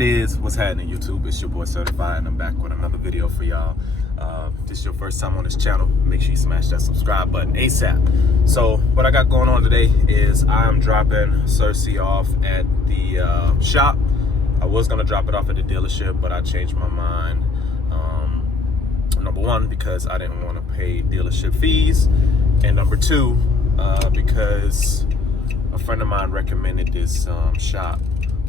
it is? What's happening, YouTube? It's your boy Srtfied, and I'm back with another video for y'all. If this is your first time on this channel, make sure you smash that subscribe button ASAP. So what I got going on today is I'm dropping Cersei off at the shop. I was gonna drop it off at the dealership, but I changed my mind. Number one, because I didn't want to pay dealership fees, and number two, because a friend of mine recommended this shop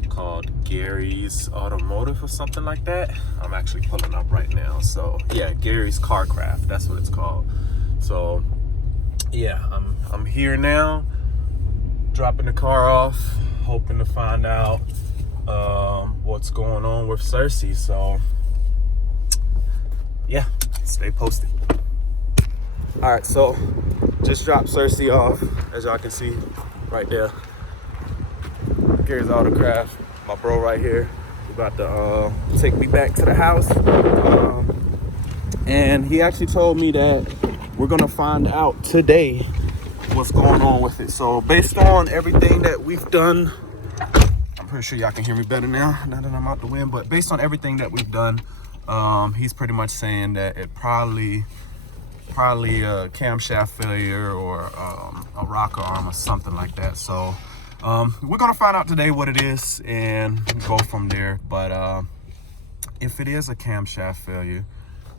called Gary's Automotive or something like that. I'm actually pulling up right now. So yeah, Gary's Carcraft, that's what it's called. So yeah, I'm here now, dropping the car off, hoping to find out what's going on with Cersei. So yeah, stay posted. All right, so just dropped Cersei off, as y'all can see right there. Gary's Autocraft, my bro right here. He's about to take me back to the house. And he actually told me that we're gonna find out today what's going on with it. So based on everything that we've done, I'm pretty sure y'all can hear me better now that I'm out the wind, but based on everything that we've done, he's pretty much saying that it probably a camshaft failure or a rocker arm or something like that. So we're gonna find out today what it is and go from there. But if it is a camshaft failure,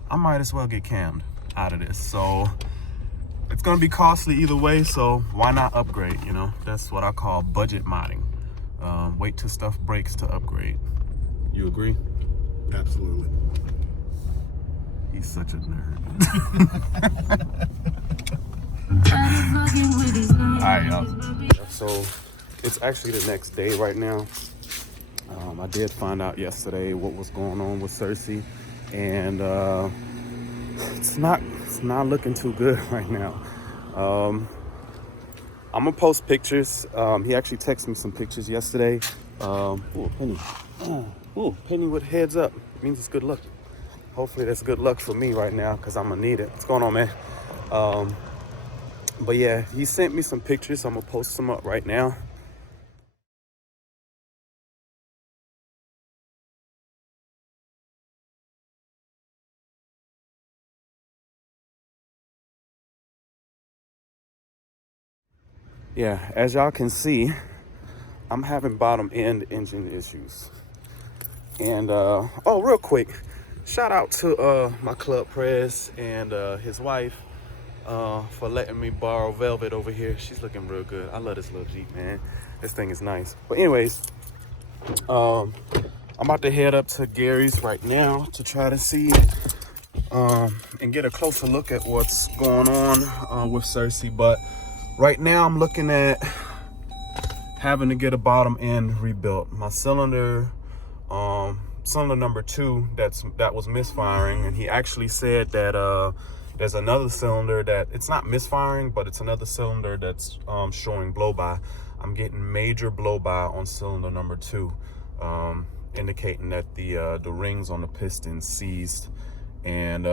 I might as well get cammed out of this. So it's gonna be costly either way, so why not upgrade? You know, that's what I call budget modding. Wait till stuff breaks to upgrade. You agree? Absolutely. He's such a nerd. All right, y'all. So it's actually the next day right now. I did find out yesterday what was going on with Cersei, and it's not looking too good right now. I'm gonna post pictures. He actually texted me some pictures yesterday. Ooh, Penny. Ooh, Penny with heads up. It means it's good luck. Hopefully that's good luck for me right now, because I'm gonna need it. What's going on, man? But yeah, he sent me some pictures. I'm gonna post them up right now. Yeah, as y'all can see, I'm having bottom end engine issues. And oh, real quick, shout out to my club Prez and his wife for letting me borrow Velvet over here. She's looking real good. I love this little Jeep, man. This thing is nice. But anyways, I'm about to head up to Gary's right now to try to see and get a closer look at what's going on with Cersei. But right now I'm looking at having to get a bottom end rebuilt. My cylinder number 2 that was misfiring, and he actually said that there's another cylinder that it's not misfiring, but it's another cylinder that's showing blow by. I'm getting major blow by on cylinder number 2, indicating that the rings on the piston seized, and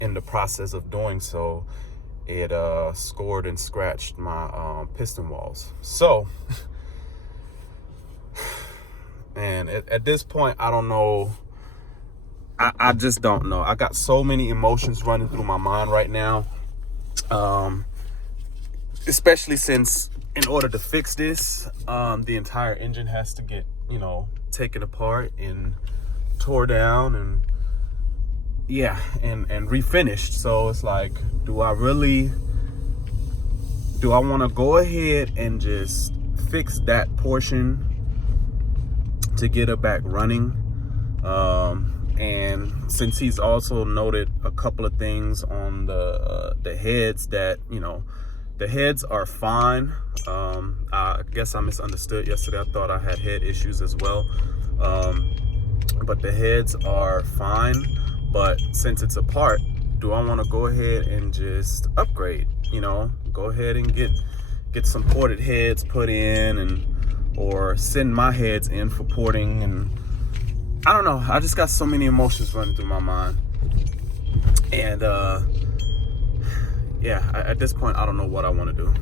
in the process of doing so, it scored and scratched my piston walls. So and at this point, I don't know. I just don't know. I got so many emotions running through my mind right now. Especially since in order to fix this, the entire engine has to get, you know, taken apart and tore down and yeah, and refinished. So it's like, do I want to go ahead and just fix that portion to get it back running? And since he's also noted a couple of things on the heads that, you know, the heads are fine. I guess I misunderstood yesterday. I thought I had head issues as well. But the heads are fine. But since it's apart, do I want to go ahead and just upgrade? You know, go ahead and get some ported heads put in, and or send my heads in for porting. And I don't know. I just got so many emotions running through my mind. And yeah, at this point, I don't know what I want to do.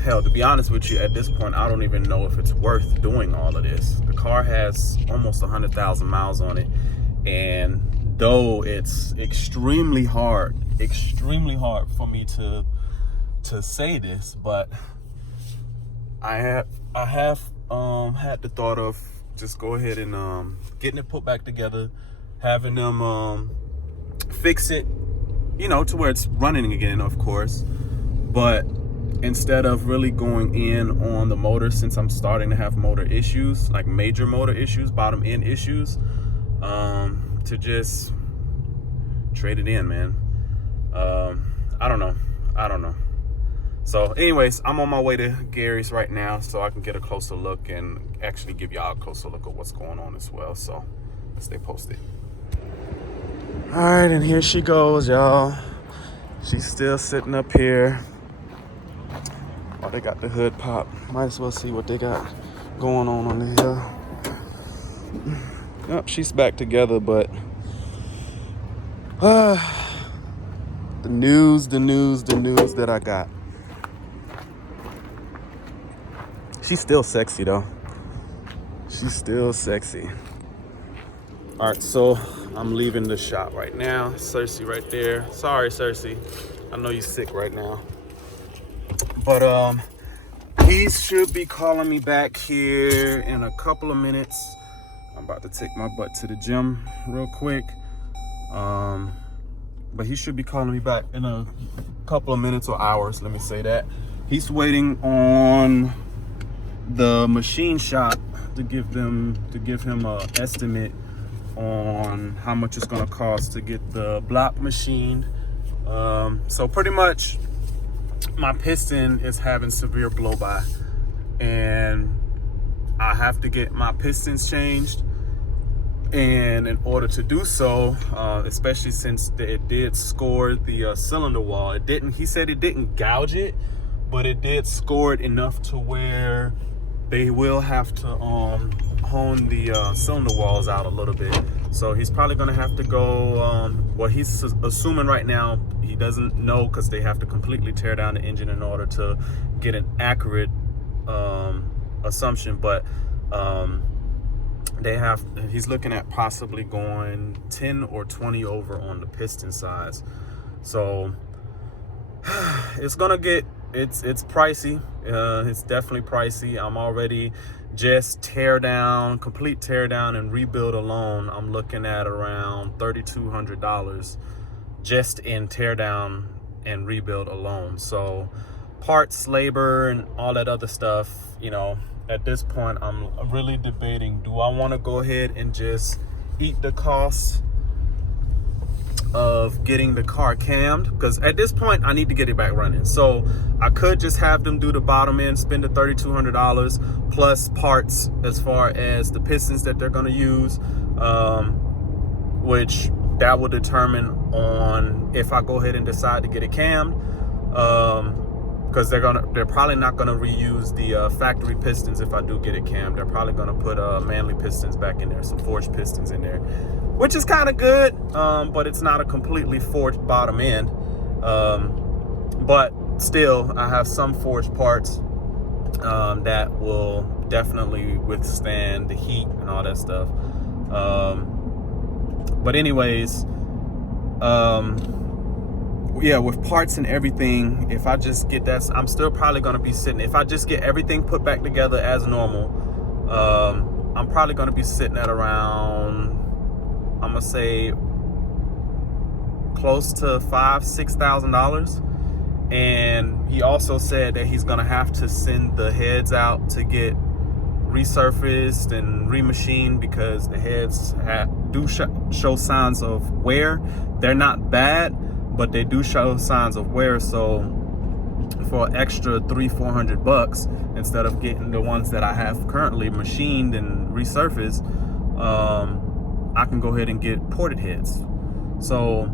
Hell, to be honest with you, at this point, I don't even know if it's worth doing all of this. The car has almost 100,000 miles on it, and though it's extremely hard for me to say this, but I have had the thought of just go ahead and getting it put back together, having them fix it, you know, to where it's running again, of course. But instead of really going in on the motor, since I'm starting to have motor issues, like major motor issues, bottom end issues, to just trade it in, man. I don't know. So anyways, I'm on my way to Gary's right now so I can get a closer look and actually give y'all a closer look at what's going on as well. So stay posted. All right, and here she goes, y'all. She's still sitting up here. Oh, they got the hood pop. Might as well see what they got going on the hill. Yep, she's back together, but the news that I got. She's still sexy though. She's still sexy. All right, so I'm leaving the shop right now. Cersei right there. Sorry, Cersei. I know you're sick right now. But he should be calling me back here in a couple of minutes. I'm about to take my butt to the gym real quick. But he should be calling me back in a couple of minutes or hours, let me say that. He's waiting on the machine shop to give him a estimate on how much it's gonna cost to get the block machined. So pretty much my piston is having severe blow by, and I have to get my pistons changed. And in order to do so, especially since it did score the cylinder wall, he said it didn't gouge it, but it did score it enough to where they will have to hone the cylinder walls out a little bit. So he's probably gonna have to go, well, he's assuming right now, he doesn't know because they have to completely tear down the engine in order to get an accurate assumption, but he's looking at possibly going 10 or 20 over on the piston size. So it's gonna get, it's pricey. It's definitely pricey. I'm already just complete tear down and rebuild alone. I'm looking at around $3,200 just in tear down and rebuild alone. So parts, labor, and all that other stuff, you know, at this point, I'm really debating, do I want to go ahead and just eat the cost of getting the car cammed? Because at this point, I need to get it back running. So I could just have them do the bottom end, spend the $3,200 plus parts as far as the pistons that they're going to use, which that will determine on if I go ahead and decide to get it cammed. Because they're probably not gonna reuse the factory pistons if I do get it cammed. They're probably gonna put Manley pistons back in there, some forged pistons in there, which is kind of good, but it's not a completely forged bottom end. But still, I have some forged parts that will definitely withstand the heat and all that stuff. But anyways, yeah, with parts and everything, if I just get that, I'm still probably going to be sitting, if I just get everything put back together as normal, I'm probably going to be sitting at around, I'm going to say close to $5,000-$6,000. And he also said that he's going to have to send the heads out to get resurfaced and remachined because the heads do show signs of wear. They're not bad, but they do show signs of wear. So for an extra $300-$400, instead of getting the ones that I have currently machined and resurfaced, I can go ahead and get ported heads. So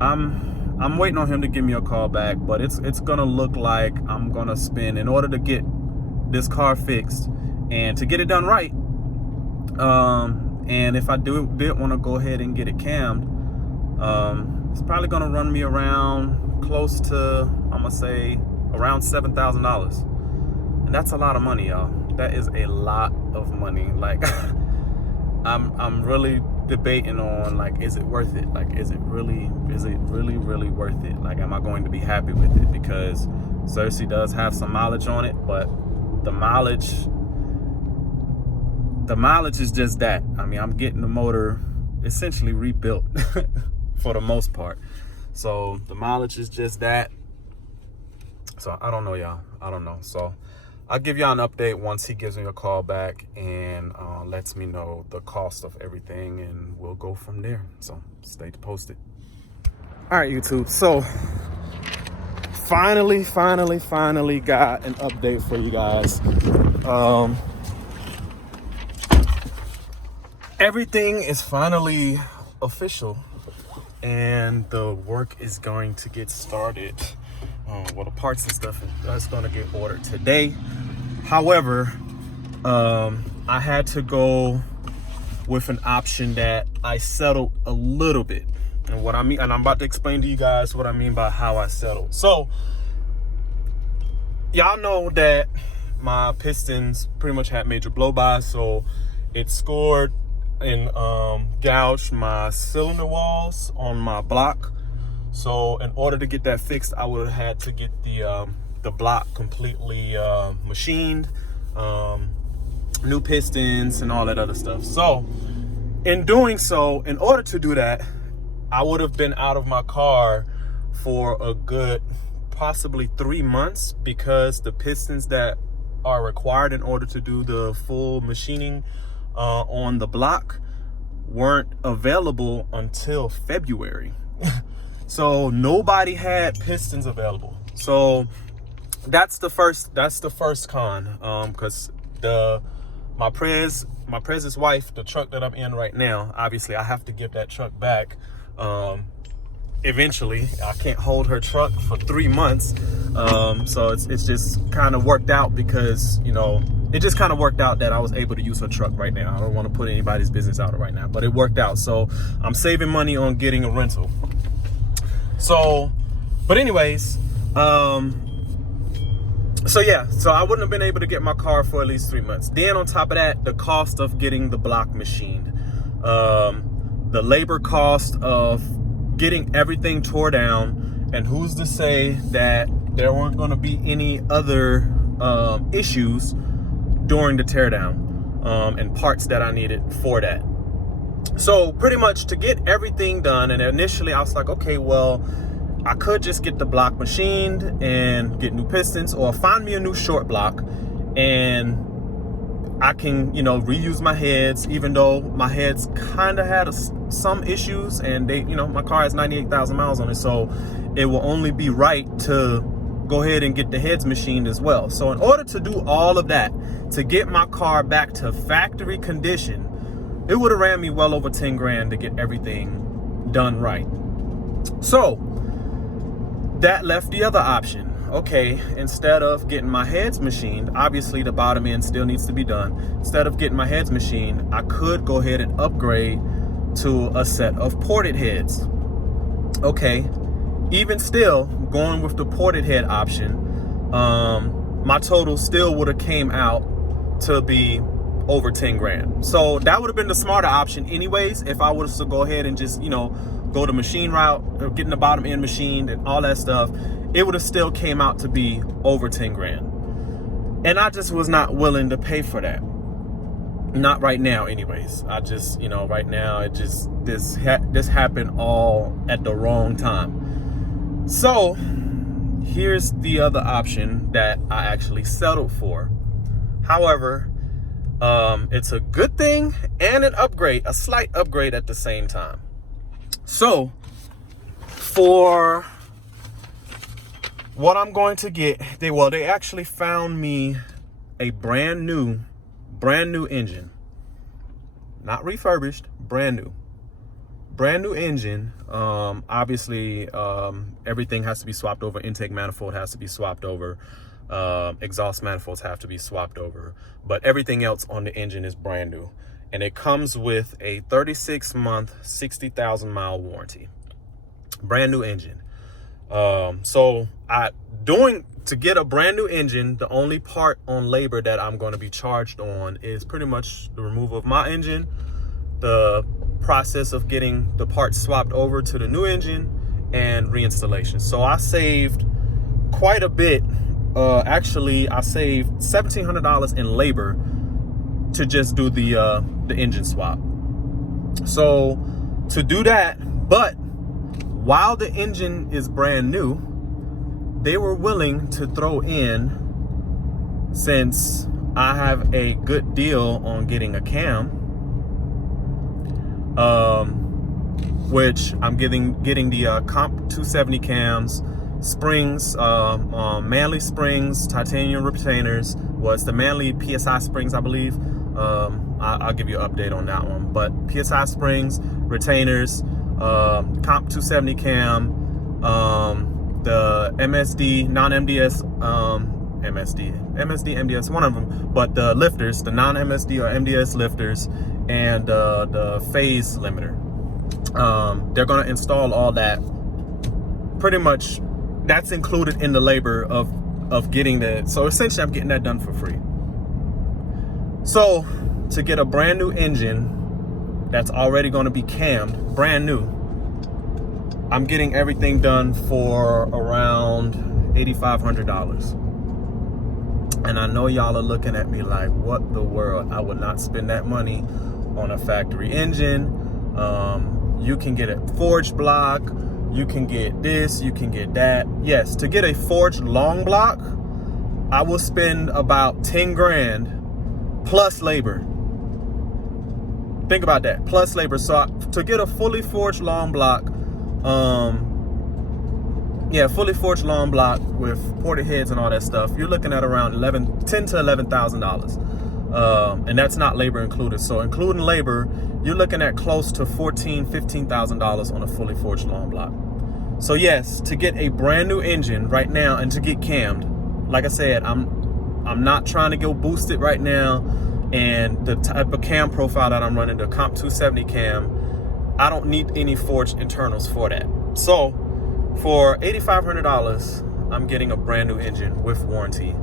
I'm waiting on him to give me a call back, but it's gonna look like I'm gonna spend, in order to get this car fixed and to get it done right, and if I did want to go ahead and get it cammed, it's probably gonna run me around close to, I'm gonna say around $7,000, and that's a lot of money, y'all. That is a lot of money. Like I'm really debating on, like, is it worth it? Like, is it really worth it? Like, am I going to be happy with it? Because Cersei does have some mileage on it, but the mileage is just that. I mean, I'm getting the motor essentially rebuilt for the most part. So the mileage is just that. So I don't know, y'all. I don't know. So I'll give y'all an update once he gives me a call back and lets me know the cost of everything, and we'll go from there. So stay posted. All right, YouTube. So finally got an update for you guys. Everything is finally official, and the work is going to get started. Well, the parts and stuff that's going to get ordered today. However, I had to go with an option that I settled a little bit. And what I mean, and I'm about to explain to you guys what I mean by how I settled. So, y'all know that my pistons pretty much had major blow-bys, so it scored and gouged my cylinder walls on my block. So in order to get that fixed, I would have had to get the block completely machined, new pistons and all that other stuff. So in doing so, in order to do that, I would have been out of my car for a good possibly 3 months, because the pistons that are required in order to do the full machining on the block weren't available until February. So nobody had pistons available. So that's the first con, because my Prez's wife, the truck that I'm in right now, obviously I have to give that truck back eventually. I can't hold her truck for 3 months. So it's just kind of worked out, because, you know, it just kind of worked out that I was able to use her truck right now. I don't want to put anybody's business out right now, but it worked out. So I'm saving money on getting a rental. So, but anyways, so yeah, so I wouldn't have been able to get my car for at least 3 months. Then on top of that, the cost of getting the block machined, the labor cost of getting everything tore down, and who's to say that there weren't going to be any other issues during the teardown, and parts that I needed for that. So pretty much to get everything done, and initially I was like, okay, well, I could just get the block machined and get new pistons, or find me a new short block, and I can, you know, reuse my heads, even though my heads kind of had some issues, and they, you know, my car has 98,000 miles on it, so it will only be right to go ahead and get the heads machined as well. So in order to do all of that, to get my car back to factory condition, it would have ran me well over 10 grand to get everything done right. So that left the other option. Okay, instead of getting my heads machined, obviously the bottom end still needs to be done. Instead of getting my heads machined, I could go ahead and upgrade to a set of ported heads. Okay, even still, going with the ported head option, my total still would have came out to be over 10 grand. So that would have been the smarter option anyways, if I was to go ahead and just, you know, go the machine route, or getting the bottom end machined and all that stuff. It would have still came out to be over 10 grand. And I just was not willing to pay for that. Not right now anyways. I just, you know, right now it just, this happened all at the wrong time. So here's the other option that I actually settled for. However, it's a good thing and an upgrade, a slight upgrade at the same time. So for what I'm going to get, they actually found me a brand new engine, not refurbished, brand new engine. Obviously, everything has to be swapped over. Intake manifold has to be swapped over. Exhaust manifolds have to be swapped over, but everything else on the engine is brand new, and it comes with a 36-month 60,000 mile warranty. Brand new engine. So doing to get a brand new engine, the only part on labor that I'm going to be charged on is pretty much the removal of my engine, the process of getting the parts swapped over to the new engine, and reinstallation. So I saved quite a bit. Actually, I saved $1,700 in labor to just do the engine swap. So to do that, but while the engine is brand new, they were willing to throw in, since I have a good deal on getting a cam, which I'm getting the Comp 270 cams, springs, Manley springs, titanium retainers. Was the Manley PSI springs, I believe. I'll give you an update on that one. But PSI springs, retainers, Comp 270 cam, the MSD, non-MDS, MSD, MDS, one of them, but the lifters, the non-MSD or MDS lifters, and the phase limiter. They're gonna install all that. Pretty much, that's included in the labor of getting that. So essentially, I'm getting that done for free. So to get a brand new engine that's already going to be cammed, brand new, I'm getting everything done for around $8,500. And I know y'all are looking at me like, what the world? I would not spend that money on a factory engine. You can get a forged block, you can get this, you can get that. Yes, to get a forged long block, I will spend about 10 grand plus labor. Think about that, plus labor. So to get a fully forged long block, fully forged long block with ported heads and all that stuff, you're looking at around $10,000 to $11,000, and that's not labor included. So including labor, you're looking at close to $14,000, $15,000 on a fully forged long block. So yes, to get a brand new engine right now and to get cammed, like I said, I'm not trying to go boost it right now, and the type of cam profile that I'm running, the Comp 270 cam, I don't need any forged internals for that. So for $8,500, I'm getting a brand new engine with warranty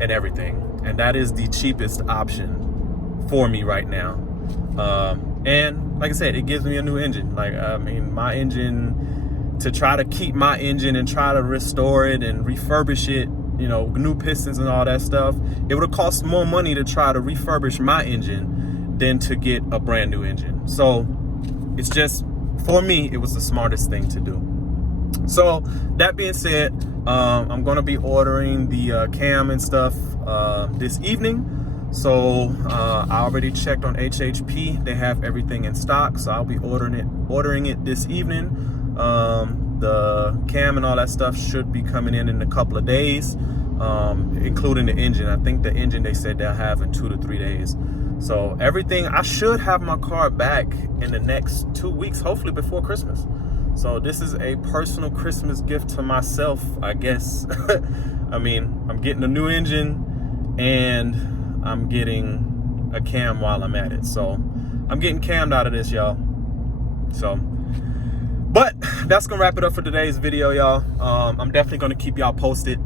and everything, and that is the cheapest option for me right now. And like I said, it gives me a new engine. Like, I mean, my engine, to try to keep my engine and try to restore it and refurbish it, you know, new pistons and all that stuff, it would have cost more money to try to refurbish my engine than to get a brand new engine. So it's just, for me, it was the smartest thing to do. So that being said, I'm going to be ordering the cam and stuff this evening. So I already checked on HHP. They have everything in stock, so I'll be ordering it this evening. The cam and all that stuff should be coming in a couple of days, including the engine. I think the engine, they said they'll have in 2 to 3 days. So everything, I should have my car back in the next 2 weeks, hopefully before Christmas. So this is a personal Christmas gift to myself, I guess. I mean, I'm getting a new engine and I'm getting a cam while I'm at it. So I'm getting cammed out of this, y'all. So, but that's gonna wrap it up for today's video, y'all. I'm definitely gonna keep y'all posted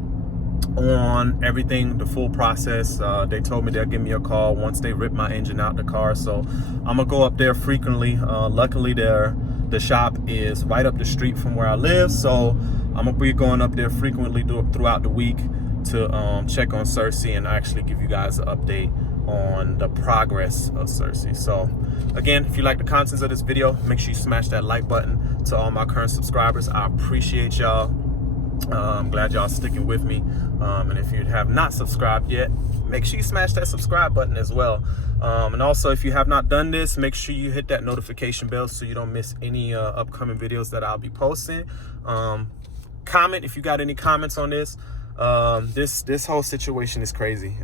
on everything, the full process. They told me they'll give me a call once they rip my engine out the car. So I'm gonna go up there frequently. Luckily, the shop is right up the street from where I live. So I'm gonna be going up there frequently throughout the week to check on Cersei and actually give you guys an update on the progress of Cersei. So again, if you like the contents of this video, make sure you smash that like button. To all my current subscribers, I appreciate y'all. I'm glad y'all sticking with me. And if you have not subscribed yet, make sure you smash that subscribe button as well. And also, if you have not done this, make sure you hit that notification bell so you don't miss any upcoming videos that I'll be posting. Comment if you got any comments on this. This whole situation is crazy.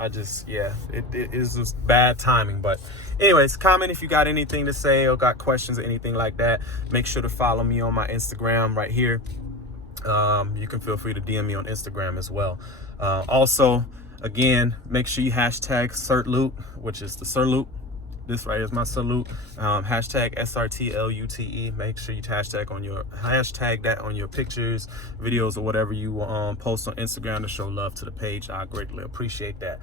It is just bad timing. But anyways, comment if you got anything to say or got questions or anything like that. Make sure to follow me on my Instagram right here. You can feel free to DM me on Instagram as well. Also, again, make sure you hashtag Srtloop, which is the Srloop. This right here is my salute. Hashtag SRTLUTE. Make sure you hashtag that on your pictures, videos, or whatever you post on Instagram to show love to the page. I greatly appreciate that.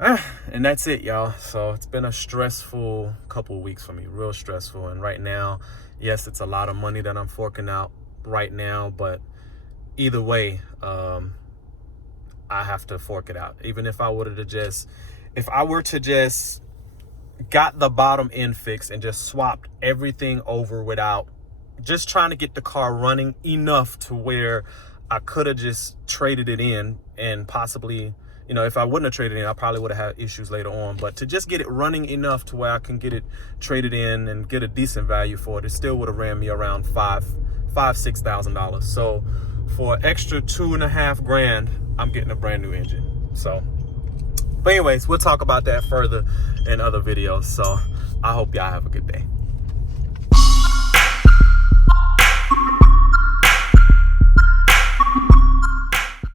And that's it, y'all. So it's been a stressful couple of weeks for me, real stressful. And right now, yes, it's a lot of money that I'm forking out right now, but either way, I have to fork it out. Even if I were to just got the bottom end fixed and just swapped everything over without just trying to get the car running enough to where I could have just traded it in, and possibly, you know, if I wouldn't have traded in, I probably would have had issues later on. But to just get it running enough to where I can get it traded in and get a decent value for it, it still would have ran me around $6,000. So for an extra $2.5 grand, I'm getting a brand new engine. So, but anyways, we'll talk about that further in other videos. So I hope y'all have a good day.